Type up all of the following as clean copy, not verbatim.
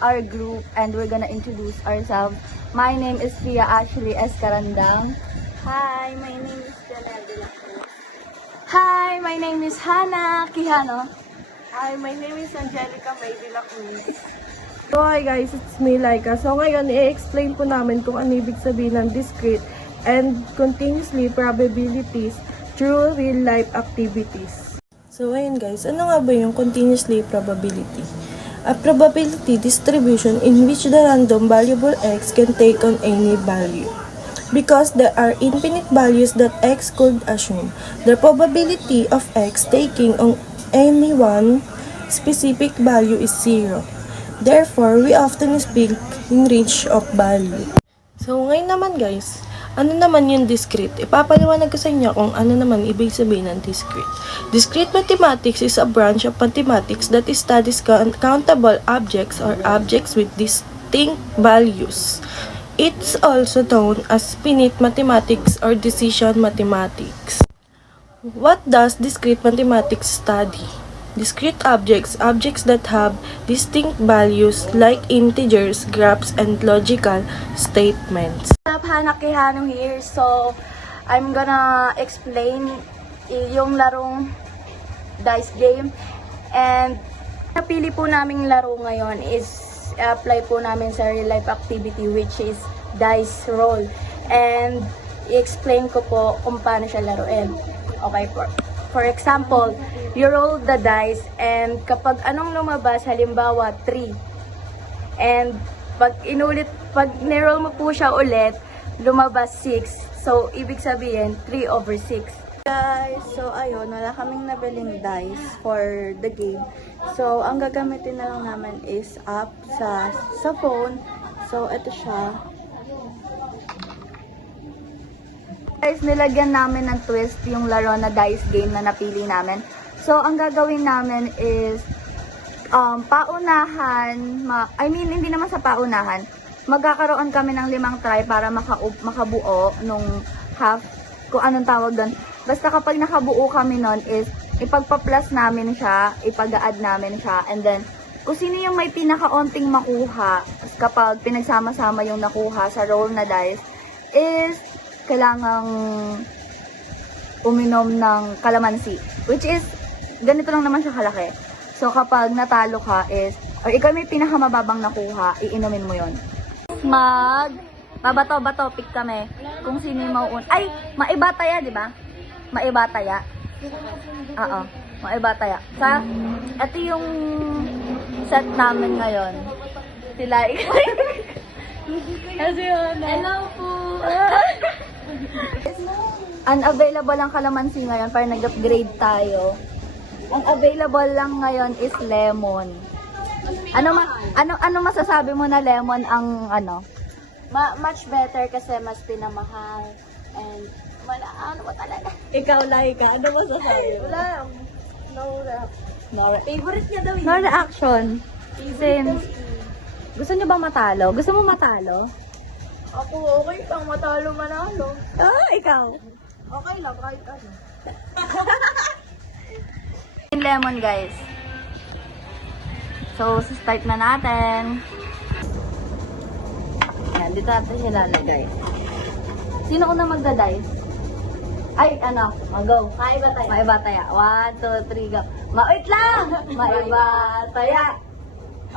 our group and we're gonna introduce ourselves. My name is Pia Ashley Escarandang. Hi, my name is Janelle de la Cruz. Hi, my name is Hannah Quijano. Hi, my name is Angelica May de la Cruz. So hi guys, it's me Laika. So ngayon, i-explain po namin kung ano ibig sabihin ng discrete and continuously probabilities through real-life activities. So ayun guys, ano nga ba yung continuously probability? A probability distribution in which the random variable x can take on any value. Because there are infinite values that x could assume, the probability of x taking on any one specific value is 0. Therefore, we often speak in range of value. So, ngayon naman guys, ano naman yung discrete? Ipapaliwanag ko sa inyo kung ano naman ibig sabihin ng discrete. Discrete mathematics is a branch of mathematics that studies countable objects or objects with distinct values. It's also known as finite mathematics or decision mathematics. What does discrete mathematics study? Discrete objects, objects that have distinct values like integers, graphs, and logical statements. What's up, Hannah Quijano here. So, I'm gonna explain yung larong dice game. And, napili po naming laro ngayon is apply po namin sa real life activity which is dice roll. And, i-explain ko po kung paano siya laruin. Okay po. For example, you roll the dice and kapag anong lumabas, halimbawa 3. And pag niroll mo po siya ulit, lumabas 6. So, ibig sabihin, 3/6. Guys, so ayun, wala kaming nabiling dice for the game. So, ang gagamitin na lang namin is app sa phone. So, ito siya. Guys, nilagyan namin ng twist yung laro na dice game na napili namin. So, ang gagawin namin is paunahan, hindi naman sa paunahan, magkakaroon kami ng 5 try para makabuo nung half, kung anong tawag doon. Basta kapag nakabuo kami nun is, ipagpa-plus namin siya, ipag-add namin siya, and then, kung sino yung may pinaka-onting makuha, kapag pinagsama-sama yung nakuha sa roll na dice, is, kailangang uminom ng kalamansi. Which is, ganito lang naman siya kalaki. So, kapag natalo ka is, or ikaw may pinakamababang nakuha, iinumin mo yon. Babato, pick kami. Kung sino yung mauun. Ay, maibataya, di ba? Maibataya. Oo, maibataya. Ito yung set namin ngayon. Sila, hello po! Unavailable ang kalamansi ngayon para nag-upgrade tayo. Ang available lang ngayon is lemon. Ano masasabi mo na lemon ang ano? Much better kasi mas pinamahal. And ano ba talaga? Ikaw, Laika, ano masasabi? Wala. No. Favorite niya daw yun. No reaction. Since, gusto niyo bang matalo? Gusto mo matalo? Ako okay pang matalo manalo. Ikaw. Okay lang kahit ano. Lemon, guys. So, start na natin. Yan, dito natin siya lalagay. Sino una magda-dice? Ay, go. Maibataya. Maibataya. 1, 2, 3, go. Wait lang! Maibataya.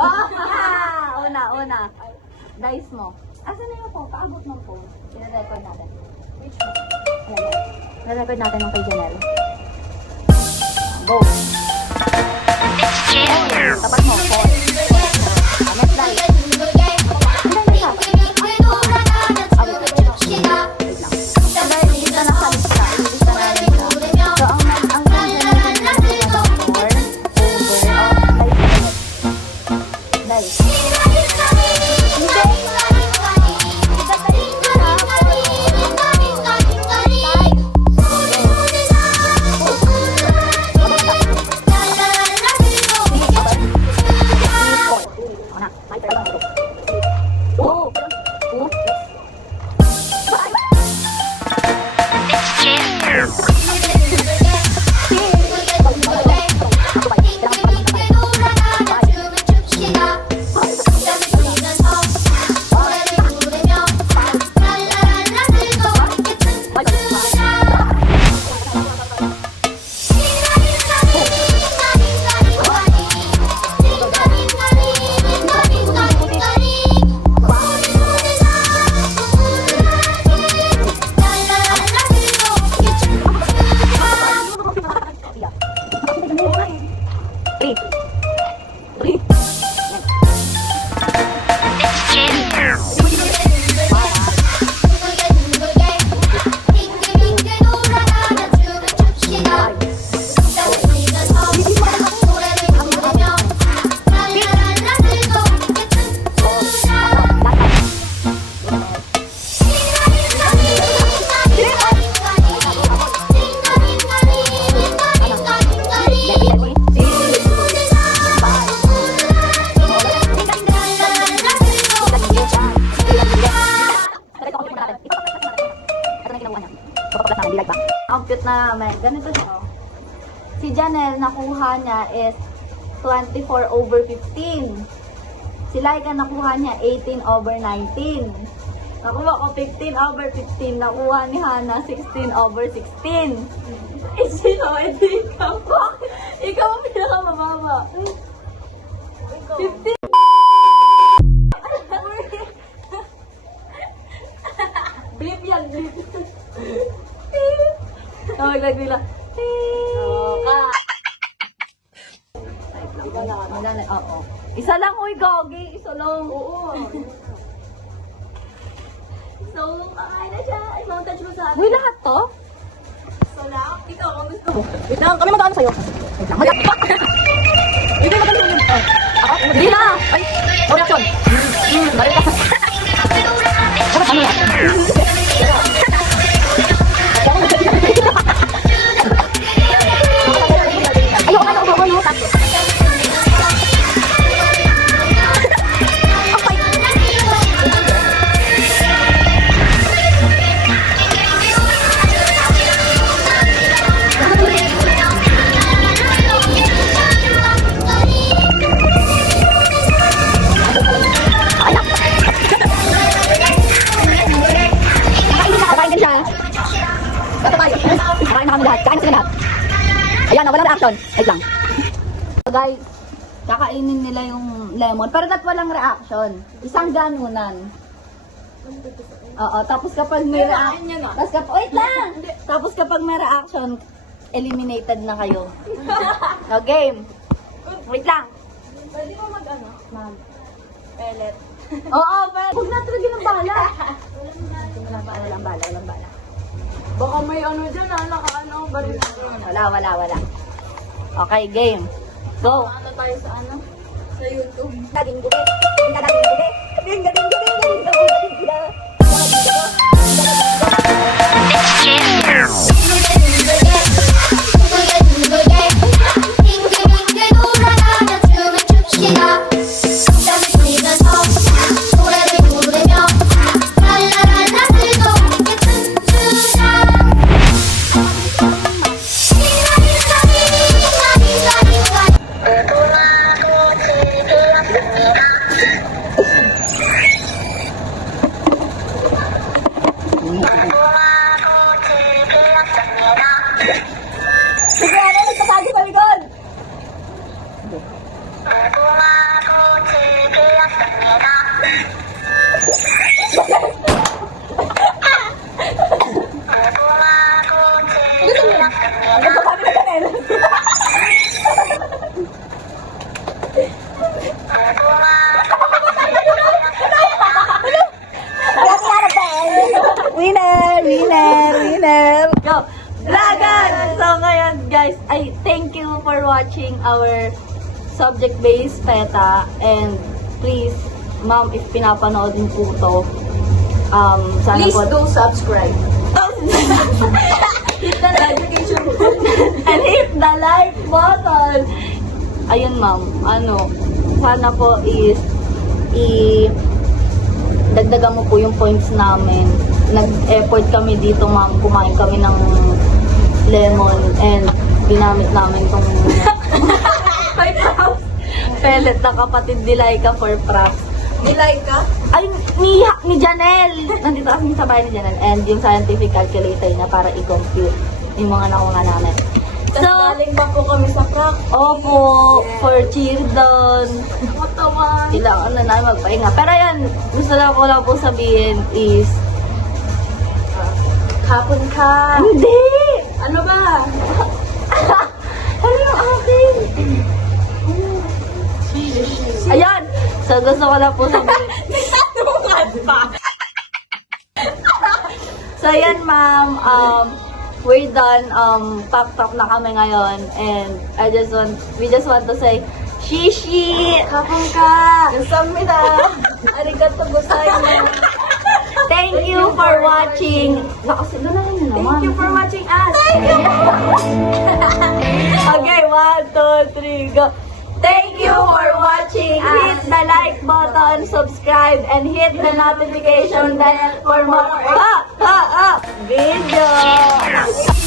Oh, una. Dice mo. Asan na yung phone? Paabot ng phone. Ina-record natin. Ina-record natin ng kay Janelle. Go! Tapat mo, phone. Next dice. ganito siya. Si Janelle, nakuha niya is 24/15. Si Laika, nakuha niya 18/19. Nakuha ko 15/15. Nakuha ni Hana 16/16. Eh, sino? Hindi ikaw. Ikaw ang pinakamababa. 15. Blip yan, blip. Oh, nagbila. Oo. Isa lang, uy, gogi. Isa lang. Oo. So, kakain na siya. Isang touch mo sa akin. Uy, lahat to? So, lang? Ikaw, kung gusto mo. Wait lang, kami mag-ano sa'yo. Wait lang, wait lang. Wait lang, maganda yun. Ako, hindi na. Ay, reaction. Balik ka. Dapat ano yan? Ayoko na, ako no. Kakain din siya. Basta tayo. Kakain na kami lahat. Kain na sila lahat. Ayan, walang reaction. Wait lang. So, guys, kakainin nila yung lemon. Pero that walang reaction. Isang ganunan. Oo, tapos kapag may reaction, wait lang! Tapos kapag may reaction, eliminated na kayo. No, game. Wait lang. Pwede mo mag-ano? Ma'am. Pellet. Oo, pero huwag na talaga ng bala. Walang bala. Baka may ano dyan nakaano, balik na. Wala. Okay, game. Go. Ano tayo sa ano? Sa YouTube. Gading gubi. Gading gubi. Gading gubi. Winner! Go! Dragon! So ngayon guys, I thank you for watching our subject-based PETA, and please, ma'am, if pinapanood mo po to, sana Please po, do subscribe. hit the notification and hit the like button. Ayun ma'am, sana po is dagdagan mo po yung points namin. Nag-effort kami dito ma'am, kumain kami ng lemon and ginamit namin tong pellet na kapatid ni Laika for props. Nilike ka? Ay, ni Janelle! Nandito kami sa bahay ni Janelle, and yung scientific calculator na para i-compute yung mga nakuha namin. So, galing ba po kami sa prank? Opo, for cheer down. Matawan. Kailangan na namin magpahinga. Pero yan, gusto lang ko lang po sabihin is, Hapon ka. hindi! Ano ba? Ano yung akin? Ayan! So, gusto ko lang po sabihin. So, yan ma'am, we're done, packed up na kami ngayon, and we just want to say, Shishi! Hapon ka. Kamsahamnida. Arigato gozaimasu. Thank you for watching! Nakasilo na rin naman. Thank you for watching us. Okay, 1, 2, 3, go! Thank you for watching! Hit the like button, subscribe, and hit the notification bell for more videos!